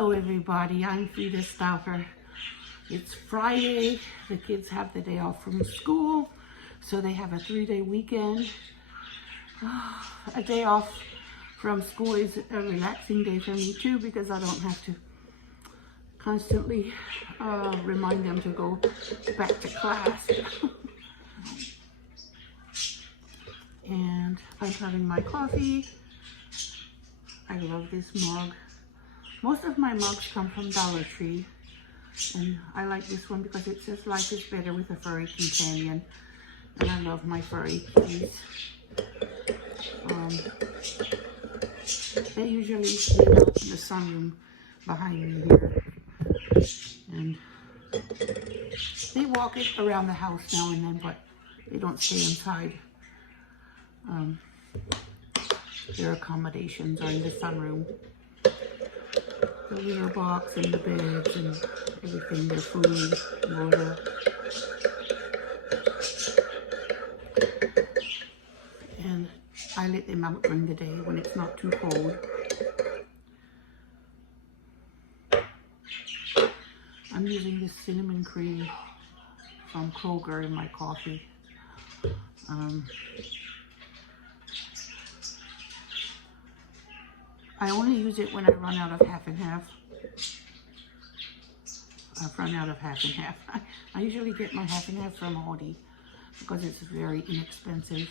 Hello everybody, I'm Frida Stauffer. It's Friday, the kids have the day off from school, so they have a 3-day weekend. A day off from school is a relaxing day for me too, because I don't have to constantly remind them to go back to class. And I'm having my coffee. I love this mug. Most of my mugs come from Dollar Tree, and I like this one because it says life is better with a furry companion, and I love my furry kitties. They usually live out in the sunroom behind me here, and they walk it around the house now and then, but they don't stay inside. Their accommodations are in the sunroom. The litter box and the beds and everything, their food, water. And I let them out during the day when it's not too cold. I'm using this cinnamon cream from Kroger in my coffee. I only use it when I run out of half and half. I've run out of half and half. I usually get my half and half from Aldi because it's very inexpensive.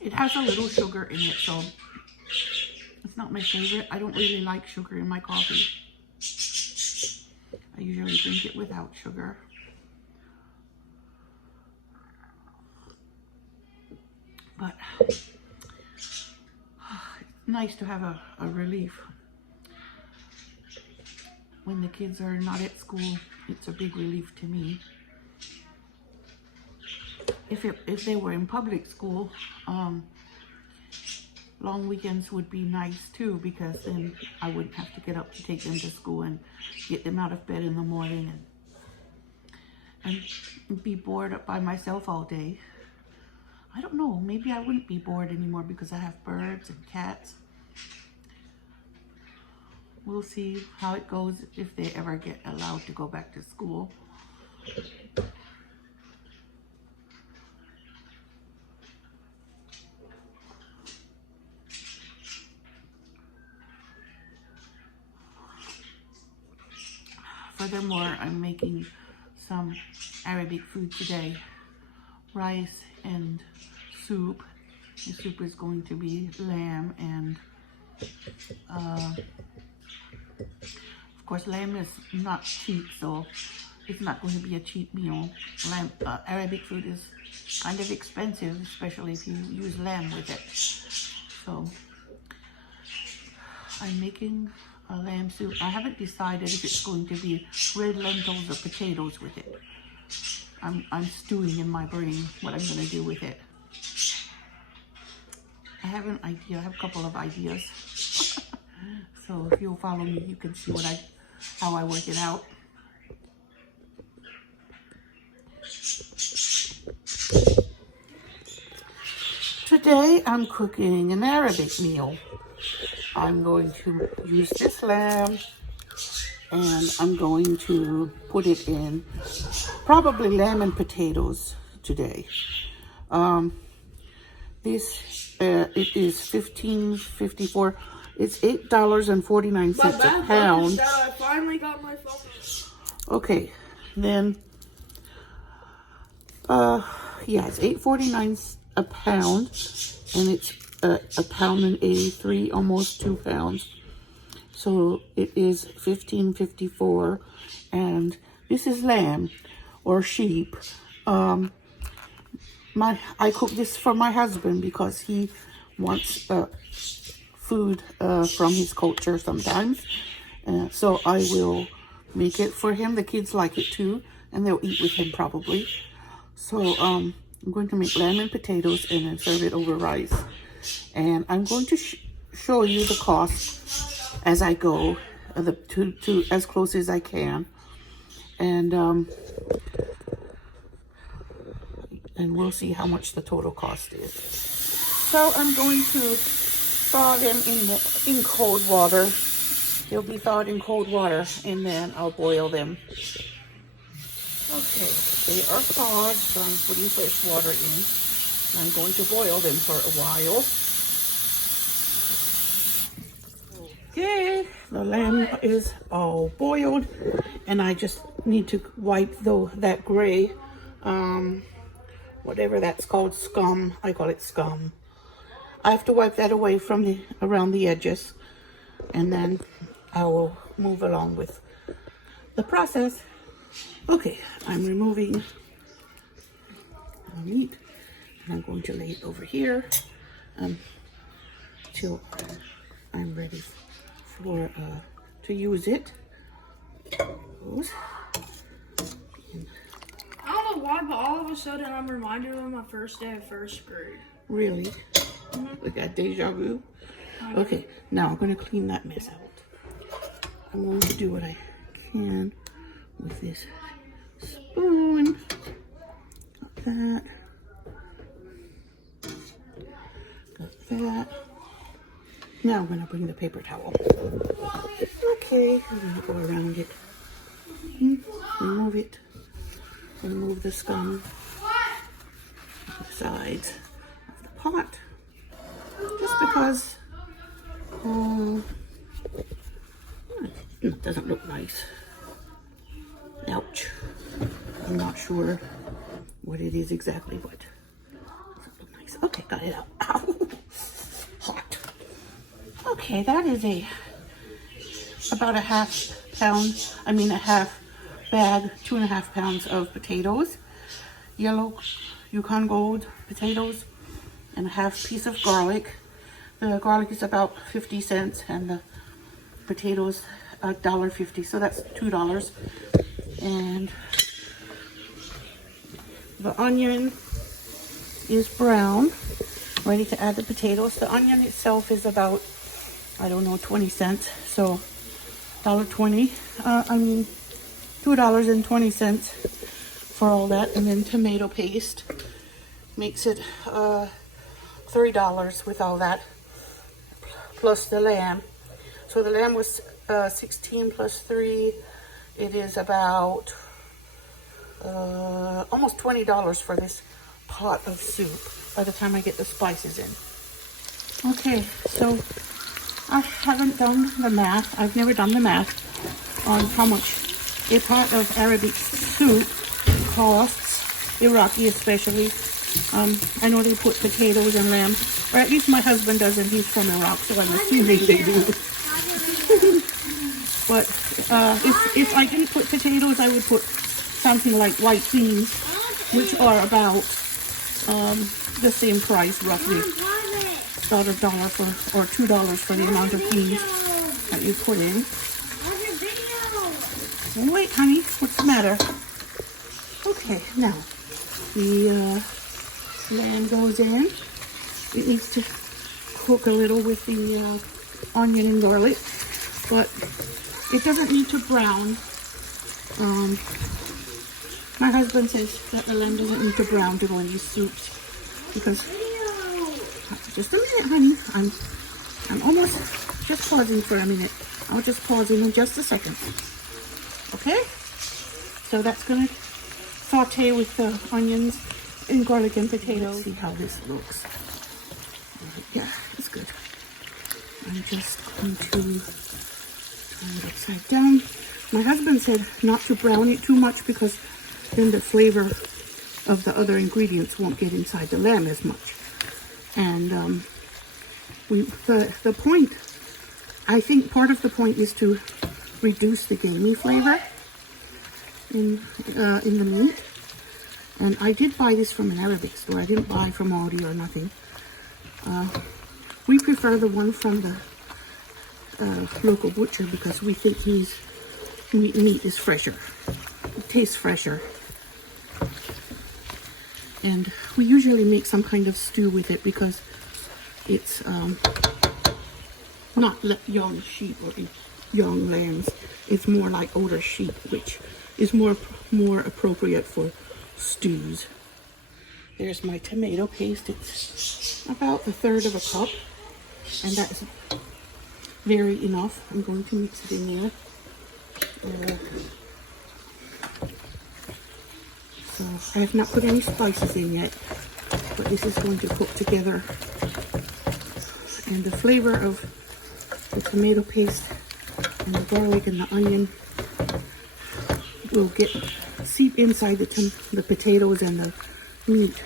It has a little sugar in it, so it's not my favorite. I don't really like sugar in my coffee. I usually drink it without sugar. But it's nice to have a relief. When the kids are not at school, it's a big relief to me. If they were in public school, long weekends would be nice too, because then I wouldn't have to get up to take them to school and get them out of bed in the morning and be bored up by myself all day. I don't know, maybe I wouldn't be bored anymore because I have birds and cats. We'll see how it goes if they ever get allowed to go back to school. Furthermore, I'm making some Arabic food today. Rice and soup. The soup is going to be lamb and of course lamb is not cheap, so it's not going to be a cheap meal. Lamb, Arabic food is kind of expensive, especially if you use lamb with it. So I'm making a lamb soup. I haven't decided if it's going to be red lentils or potatoes with it. I'm stewing in my brain what I'm going to do with it. I have an idea. I have a couple of ideas. So if you'll follow me, you can see how I work it out. Today I'm cooking an Arabic meal. I'm going to use this lamb, and I'm going to put it in probably lamb and potatoes today. It is $15.54. It's $8.49 a pound. I finally got my phone. Okay, then yeah, it's $8.49 a pound, and it's a pound and 83, almost 2 pounds. So it is $15.54, and this is lamb or sheep. I cook this for my husband because he wants food from his culture sometimes. So I will make it for him. The kids like it too, and they'll eat with him probably. So I'm going to make lamb and potatoes and then serve it over rice. And I'm going to show you the cost as I go, to as close as I can. And we'll see how much the total cost is. So I'm going to thaw them in cold water. They'll be thawed in cold water, and then I'll boil them. Okay, they are thawed, so I'm putting fresh water in. I'm going to boil them for a while. Okay, the lamb is all boiled, and I just need to wipe that gray, whatever that's called, scum. I call it scum. I have to wipe that away from around the edges, and then I will move along with the process. Okay, I'm removing the meat, and I'm going to lay it over here till I'm ready to use it. I don't know why, but all of a sudden I'm reminded of my first day of first grade. Really? Mm-hmm. We got deja vu. Okay, now I'm going to clean that mess out. I'm going to do what I can with this spoon. Got that. Got that. Now I'm going to bring the paper towel. Okay, I'm going to go around it. Remove it. Remove the scum on the sides of the pot. Just because it doesn't look nice. Ouch. I'm not sure what it is exactly, but it doesn't look nice. Okay, got it out. Ow. Hot. Okay, that is about a half bag, 2.5 pounds of potatoes, yellow Yukon Gold potatoes, and a half piece of garlic. The garlic is about 50 cents, and the potatoes $1.50, so that's $2. And the onion is brown, ready to add the potatoes. The onion itself is about, I don't know, 20 cents, so $1.20. $2.20 for all that. And then tomato paste makes it $3 with all that, plus the lamb. So the lamb was 16 plus 3. It is about almost $20 for this pot of soup by the time I get the spices in. Okay, so I haven't done the math. I've never done the math on how much a pot of Arabic soup costs, Iraqi especially. I know they put potatoes and lamb, or at least my husband does, and he's from Iraq, so I'm assuming they do. But if I didn't put potatoes, I would put something like white beans, which are about the same price roughly. About $1 or $2 for the amount of beans that you put in. Oh, wait, honey, what's the matter? Okay, now the lamb goes in. It needs to cook a little with the onion and garlic, but it doesn't need to brown. My husband says that the lamb doesn't need to brown to go in these soups, because just a minute, honey. I'm almost just pausing for a minute. I'll just pause in just a second. Okay? So that's gonna saute with the onions and garlic and potatoes. Let's see how this looks. Yeah, it's good. I'm just going to turn it upside down. My husband said not to brown it too much, because then the flavor of the other ingredients won't get inside the lamb as much. And the point, I think part of the point is to reduce the gamey flavor in the meat. And I did buy this from an Arabic store. I didn't buy from Aldi or nothing. We prefer the one from the local butcher, because we think his meat is fresher. It tastes fresher. And we usually make some kind of stew with it, because it's not young sheep or young lambs. It's more like older sheep, which is more appropriate for stews. There's my tomato paste. It's about a third of a cup, and that's very enough. I'm going to mix it in there. So I have not put any spices in yet, but this is going to cook together. And the flavor of the tomato paste and the garlic and the onion will seep inside the potatoes and the meat.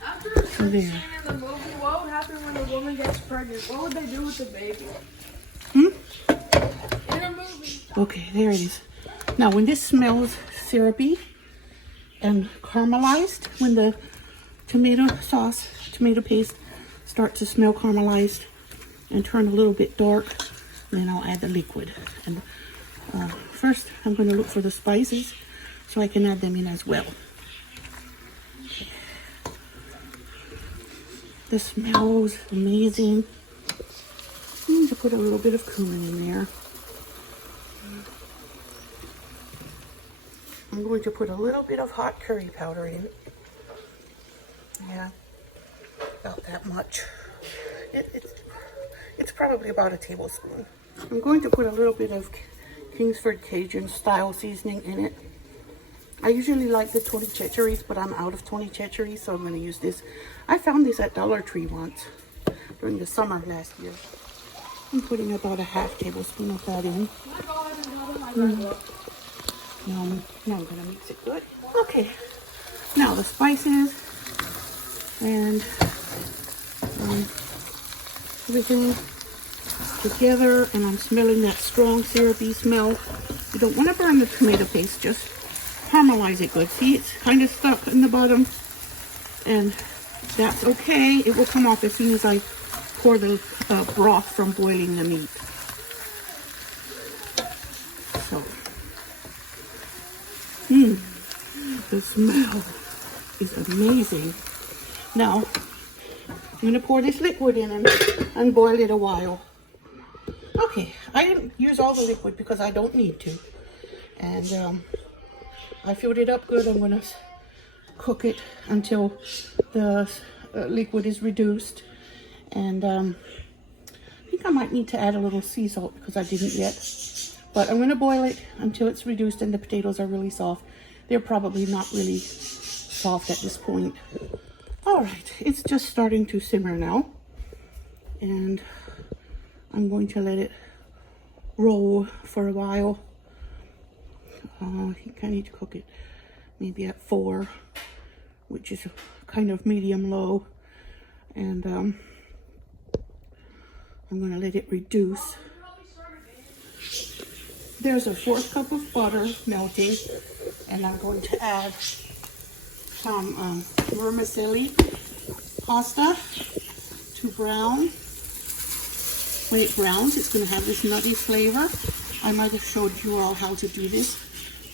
After a scene in the movie, what would happen when a woman gets pregnant? What would they do with the baby? In a movie. Okay, there it is. Now, when this smells syrupy and caramelized, when the tomato paste starts to smell caramelized and turn a little bit dark, then I'll add the liquid. And first, I'm going to look for the spices so I can add them in as well. Okay. This smells amazing. I need to put a little bit of cumin in there. I'm going to put a little bit of hot curry powder in. Yeah, about that much. It's probably about a tablespoon. I'm going to put a little bit of Kingsford Cajun style seasoning in it. I usually like the 20 checheries, but I'm out of 20 checheries, so I'm going to use this. I found this at Dollar Tree once during the summer last year. I'm putting about a half tablespoon of that in. Now I'm going to mix it good. Okay, now the spices and everything together, and I'm smelling that strong syrupy smell. You don't want to burn the tomato paste, just caramelize it good. See, it's kind of stuck in the bottom, and that's okay. It will come off as soon as I pour the broth from boiling the meat. So, the smell is amazing. Now, I'm going to pour this liquid in and boil it a while. Okay, I didn't use all the liquid because I don't need to. And I filled it up good. I'm going to cook it until the liquid is reduced. And I think I might need to add a little sea salt because I didn't yet. But I'm going to boil it until it's reduced and the potatoes are really soft. They're probably not really soft at this point. All right, it's just starting to simmer now. And I'm going to let it roll for a while. I think I need to cook it maybe at 4, which is kind of medium low. And I'm going to let it reduce. There's a 1/4 cup of butter melting, and I'm going to add some vermicelli pasta to brown. When it browns, it's going to have this nutty flavor. I might have showed you all how to do this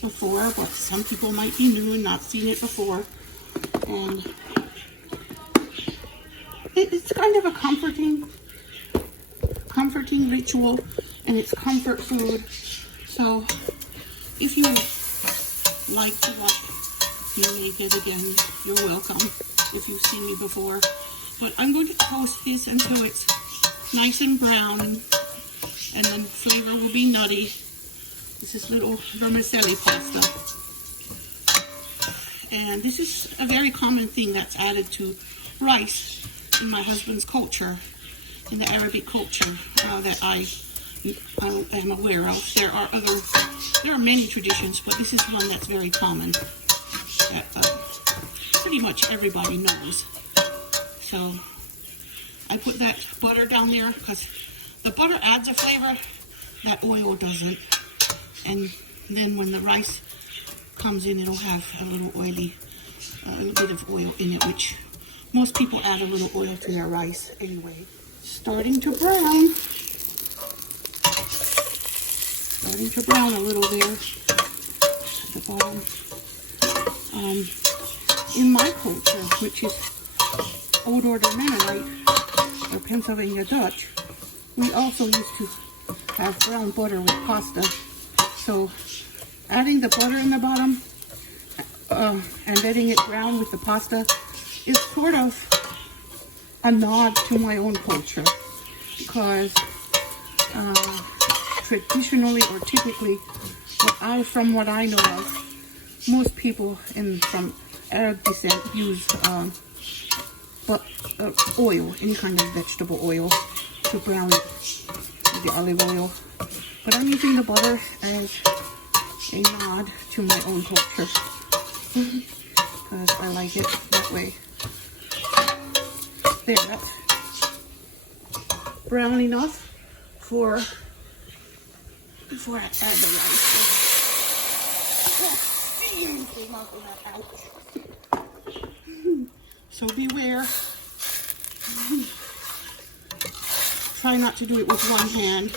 before, but some people might be new and not seen it before. And it's kind of a comforting ritual, and it's comfort food. So if you like to watch me make it again, you're welcome if you've seen me before. But I'm going to toast this until it's nice and brown, and the flavor will be nutty. This is little vermicelli pasta. And this is a very common thing that's added to rice in my husband's culture, in the Arabic culture that I am aware of. There are many traditions, but this is one that's very common that pretty much everybody knows. So I put that butter down there because the butter adds a flavor that oil doesn't. And then when the rice comes in, it'll have a little bit of oil in it, which most people add a little oil to their rice anyway. Starting to brown. Starting to brown a little there at the bottom. In my culture, which is Old Order Mennonite or Pennsylvania Dutch, we also used to have brown butter with pasta. So adding the butter in the bottom and letting it brown with the pasta is sort of a nod to my own culture, because traditionally or typically, from what I know of, most people from Arab descent use oil, any kind of vegetable oil, to brown it, the olive oil. But I'm using the butter as a nod to my own culture, because I like it that way. There, that's brown enough before I add the rice. So beware. Try not to do it with one hand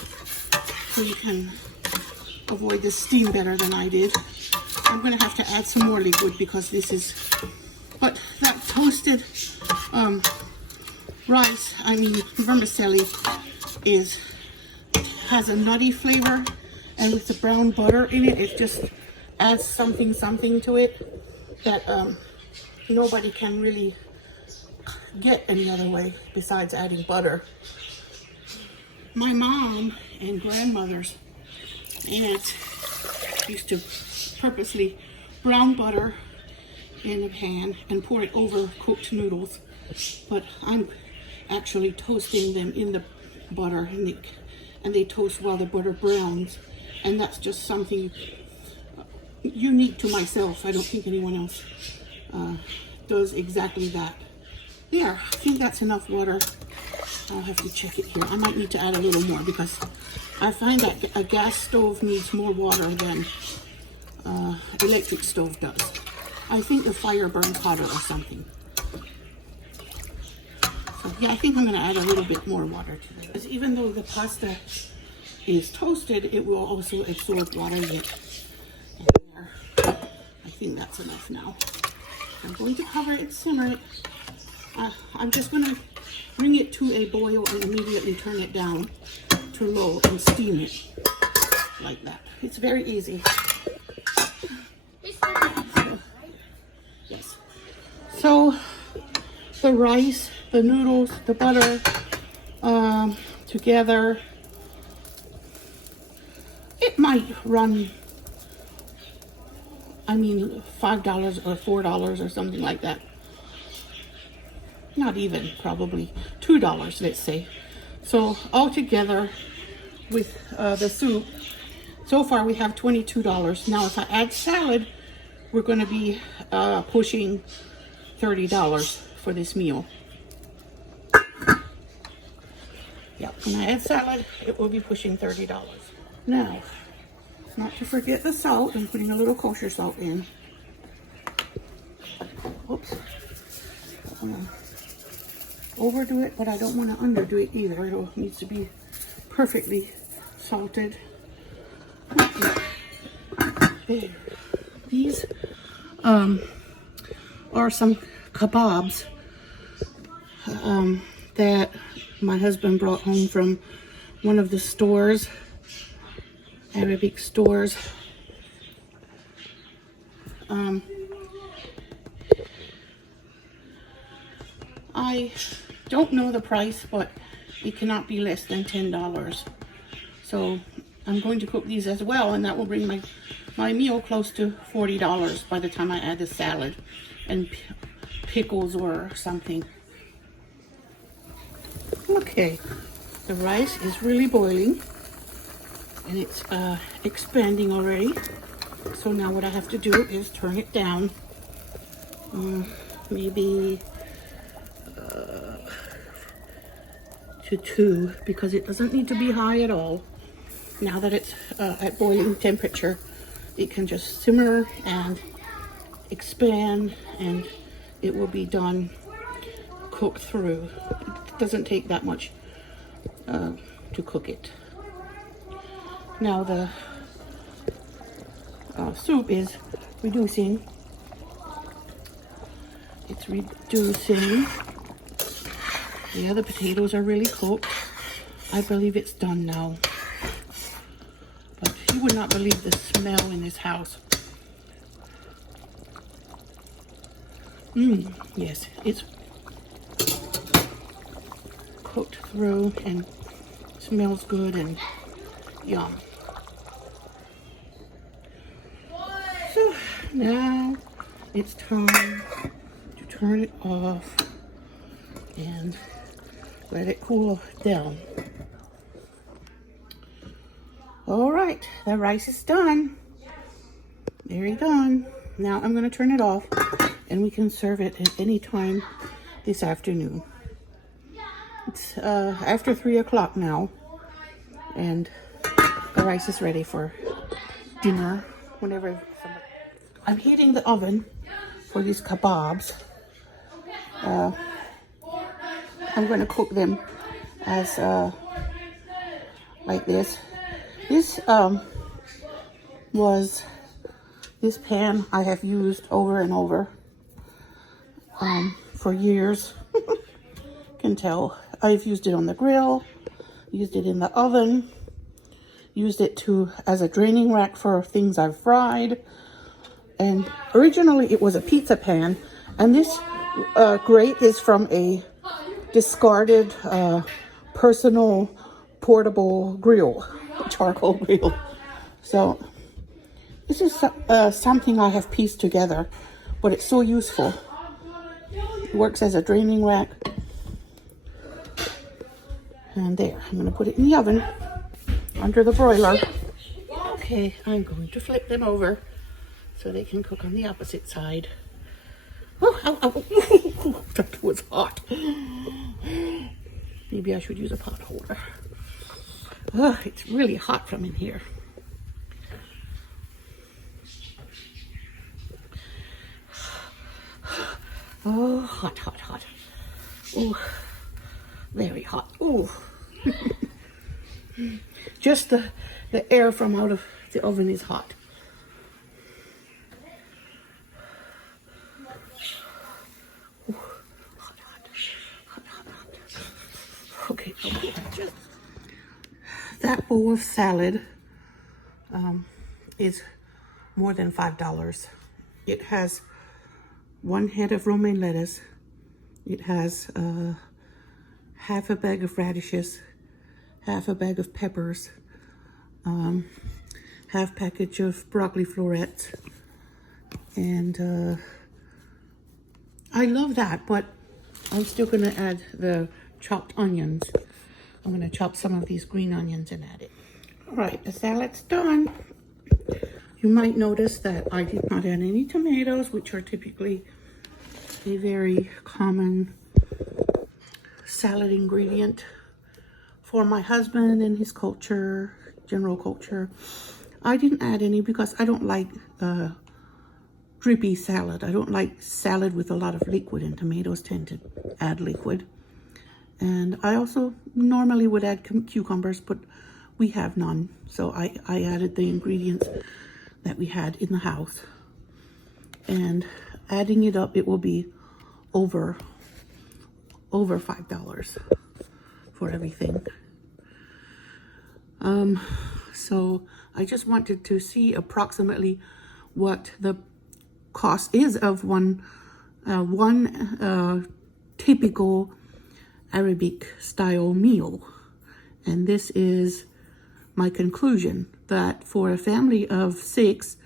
so you can avoid the steam better than I did. I'm going to have to add some more liquid because this is, but that toasted rice, vermicelli, has a nutty flavor, and with the brown butter in it, it just adds something to it that nobody can really get any other way besides adding butter. My mom and grandmother's aunt used to purposely brown butter in a pan and pour it over cooked noodles, but I'm actually toasting them in the butter, and they toast while the butter browns, and that's just something unique to myself. I don't think anyone else does exactly that. There, I think that's enough water. I'll have to check it here. I might need to add a little more because I find that a gas stove needs more water than electric stove does. I think the fire burns hotter or something. So yeah, I think I'm going to add a little bit more water to it. Because even though the pasta is toasted, it will also absorb water yet. And there, I think that's enough now. I'm going to cover it, simmer it. I'm just going to bring it to a boil and immediately turn it down to low and steam it like that. It's very easy. Yes. So the rice, the noodles, the butter together, it might run, $5 or $4 or something like that. Not even, probably $2, let's say. So altogether with the soup, so far we have $22. Now if I add salad, we're going to be pushing $30 for this meal. Yeah, when I add salad, it will be pushing $30. Now, not to forget the salt, I'm putting a little kosher salt in. Oops. I don't want to overdo it, but I don't want to underdo it either. It needs to be perfectly salted. Okay. There. These are some kebabs that my husband brought home from one of the stores, Arabic stores. I don't know the price, but it cannot be less than $10. So I'm going to cook these as well, and that will bring my meal close to $40 by the time I add the salad and pickles or something. Okay, the rice is really boiling and it's expanding already. So now what I have to do is turn it down, maybe to 2, because it doesn't need to be high at all. Now that it's at boiling temperature, it can just simmer and expand, and it will be done, cooked through. It doesn't take that much to cook it. Now the soup is reducing. It's reducing. The other potatoes are really cooked. I believe it's done now. You would not believe the smell in this house. Yes, it's cooked through and smells good and yum. So now it's time to turn it off and let it cool down. All right, the rice is done. Very done. Now I'm going to turn it off and we can serve it at any time this afternoon. It's after 3 o'clock now, and the rice is ready for dinner whenever somebody... I'm heating the oven for these kebabs. I'm going to cook them as like this. This pan I have used over and over for years. Can tell. I've used it on the grill, used it in the oven, used it as a draining rack for things I've fried. And originally it was a pizza pan, and this grate is from a discarded personal portable grill, charcoal grill. So this is something I have pieced together, but it's so useful. It works as a draining rack. And there, I'm going to put it in the oven under the broiler. Okay, I'm going to flip them over so they can cook on the opposite side. Oh, that was hot. Maybe I should use a pot holder. It's really hot from in here. Oh, hot, hot, hot. Oh, very hot. Oh. Just the air from out of the oven is hot. Ooh, hot, hot, hot, hot, hot. Okay, just that bowl of salad is more than $5. It has 1 head of romaine lettuce. It has half a bag of radishes, half a bag of peppers, half package of broccoli florets, and I love that, but I'm still going to add the chopped onions. I'm going to chop some of these green onions and add it. All right, the salad's done. You might notice that I did not add any tomatoes, which are typically a very common salad ingredient for my husband and his culture, general culture. I didn't add any because I don't like drippy salad. I don't like salad with a lot of liquid, and tomatoes tend to add liquid. And I also normally would add cucumbers, but we have none. So I added the ingredients that we had in the house. And adding it up, it will be over $5 for everything. So I just wanted to see approximately what the cost is of one typical Arabic style meal. And this is my conclusion, that for a family of 6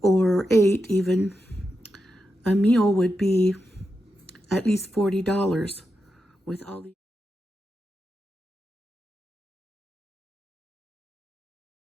or 8 even, a meal would be at least $40 with all the